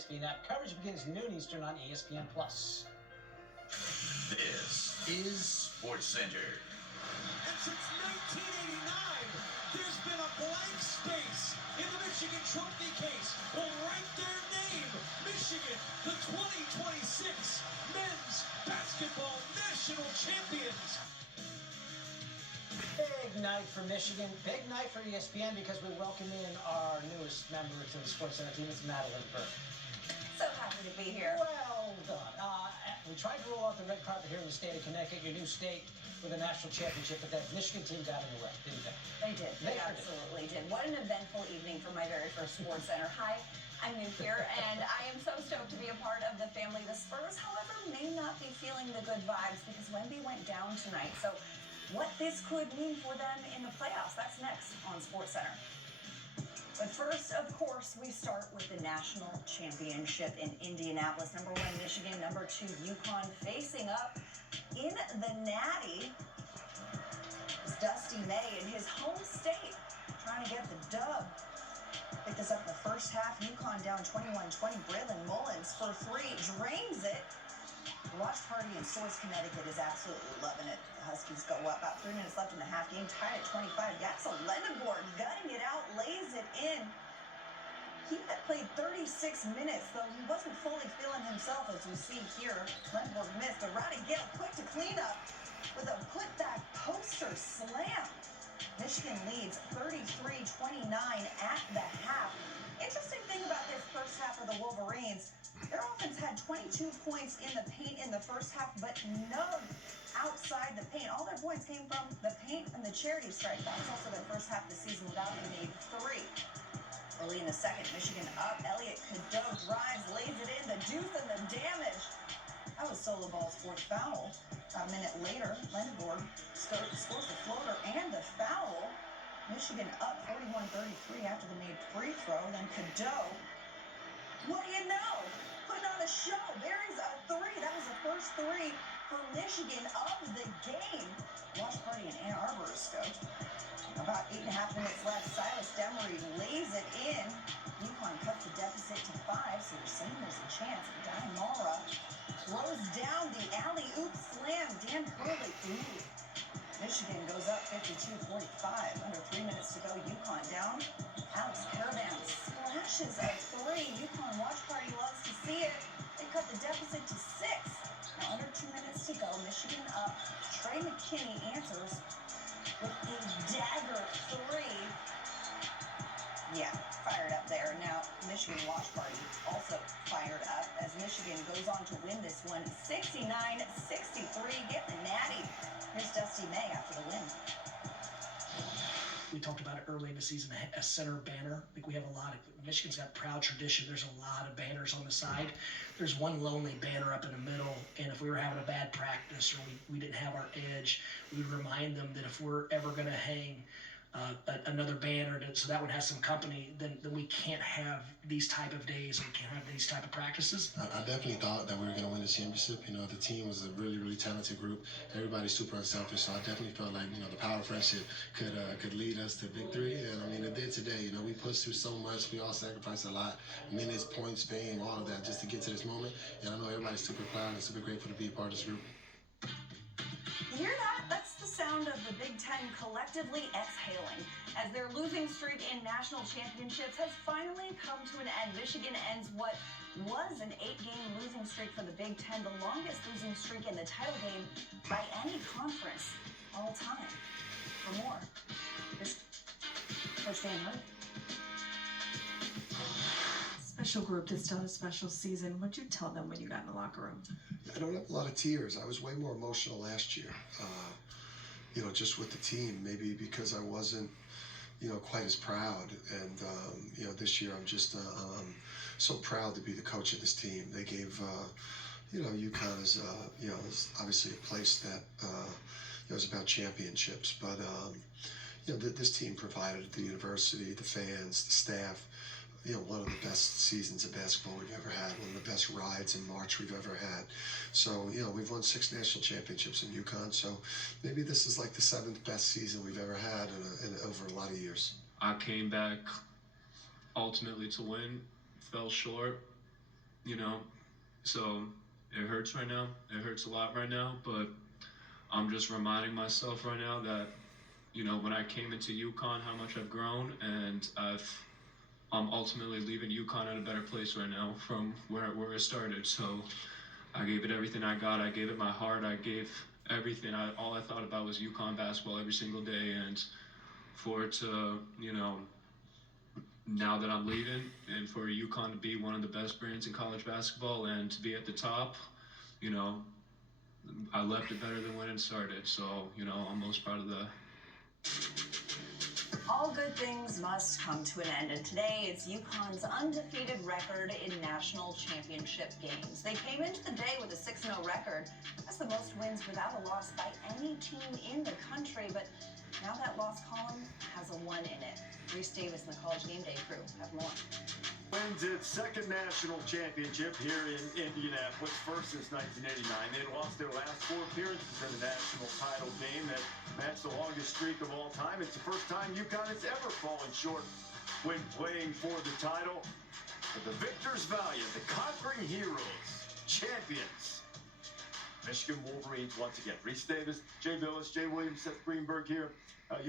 ESPN app. Coverage begins noon Eastern on ESPN+. This is SportsCenter. And since 1989, there's been a blank space in the Michigan Trophy case. Will write their name, Michigan, the 2026 Men's Basketball National Champions. Big night for Michigan, big night for ESPN because we welcome in our newest member to the SportsCenter team. It's Madeline Burke. So happy to be here. Well done. We tried to roll out the red carpet here in the state of Connecticut, your new state, with a national championship, but that Michigan team got in the way, didn't they? They did. They absolutely did. What an eventful evening for my very first SportsCenter. Hi, I'm new here, and I am so stoked to be a part of the family. The Spurs, however, may not be feeling the good vibes because Wemby went down tonight. So what this could mean for them in the playoffs, that's next on SportsCenter. But first, of course, we start with the national championship in Indianapolis. Number 1, Michigan. Number 2, UConn facing up in the Natty. It's Dusty May in his home state trying to get the dub. Picked this up in the first half. UConn down 21-20. Braylon Mullins for 3 drains it. The watch party in Source, Connecticut is absolutely loving it. The Huskies go up. About 3 minutes left in the half game. Tied at 25. Yaxel Lendeborg gutting it out. Lays it in. He had played 36 minutes, though he wasn't fully feeling himself, as we see here. Lendeborg missed, but Roddy Gale quick to clean up with a putback poster slam. Michigan leads 33-29 at the half. Interesting thing about this first half of the Wolverines, their offense had 22 points in the paint in the first half, but none outside the paint. All their points came from the paint and the charity stripe. That was also their first half of the season without even made 3. Early in the second, Michigan up. Elliot Cadeau drives, lays it in. The deuce and the damage. That was Solo Ball's 4th foul. About a minute later, Lendeborg scores the floater and the foul. Michigan up 41-33 after the made free throw. Then Cadeau, what do you know? Putting on a show. Buries a 3. That was the first 3 for Michigan of the game. Watch party in Ann Arbor is stoked. About 8.5 minutes left. Silas Demery lays it in. UConn cuts the deficit to 5, so you're saying there's a chance. Danny Mara throws down the alley-oop slam. Dan Hurley. Ooh. Michigan goes up 52-45. Under 3 minutes to go. UConn down. Alex Caravan splashes a 3. UConn watch party loves to see it. They cut the deficit to 6. Now under 2 minutes to go. Michigan up. Trey McKinney answers with a dagger 3. Yeah, fired up there. Now, Michigan watch party also fired up as Michigan goes on to win this one 69-63. Get the natty. Here's Dusty May after the win. We talked about it early in the season, a center banner. Like we have a lot of, Michigan's got a proud tradition. There's a lot of banners on the side. There's one lonely banner up in the middle, and if we were having a bad practice or we didn't have our edge, we would remind them that if we're ever going to hang another banner so that one has some company, then we can't have these type of days, we can't have these type of practices. I definitely thought that we were going to win the championship. You know, the team was a really, really talented group. Everybody's super unselfish, so I definitely felt like, you know, the power of friendship could lead us to victory, and I mean, it did today. You know, we pushed through so much. We all sacrificed a lot, minutes, points, fame, all of that, just to get to this moment, and I know everybody's super proud and super grateful to be a part of this group. You hear that? That's the sound of the Big Ten collectively exhaling as their losing streak in national championships has finally come to an end. Michigan ends what was an 8-game losing streak for the Big Ten, the longest losing streak in the title game by any conference all time. For more, here's Dan Hurley. Special group that's done a special season. What'd you tell them when you got in the locker room? I don't have a lot of tears. I was way more emotional last year, you know, just with the team, maybe because I wasn't, you know, quite as proud. And, you know, this year I'm just so proud to be the coach of this team. They gave, you know, UConn is, you know, is obviously a place that, you know, is about championships. But, you know, this team provided the university, the fans, the staff, you know, one of the best seasons of basketball we've ever had, one of the best rides in March we've ever had. So, you know, we've won 6 national championships in UConn, so maybe this is like the 7th best season we've ever had in over a lot of years. I came back ultimately to win, fell short, you know, so it hurts right now. It hurts a lot right now, but I'm just reminding myself right now that, you know, when I came into UConn, how much I've grown, and I'm ultimately leaving UConn in a better place right now from where I started. So I gave it everything I got. I gave it my heart. I gave everything. All I thought about was UConn basketball every single day, and for it to, you know, now that I'm leaving, and for UConn to be one of the best brands in college basketball and to be at the top, you know, I left it better than when it started. So, you know, I'm most proud of that. All good things must come to an end, and today it's UConn's undefeated record in national championship games. They came into the day with a 6-0 record. That's the most wins without a loss by any team in the country, but now that loss column has a 1 in it. Reese Davis and the College Game Day crew have more. Wins its second national championship here in Indianapolis, first since 1989. They lost their last 4 appearances in the national title game that matched the longest streak of all time. It's the first time UConn has ever fallen short when playing for the title. But the victors valiant, the conquering heroes, champions. Michigan Wolverines once again. Reese Davis, Jay Billis, Jay Williams, Seth Greenberg here.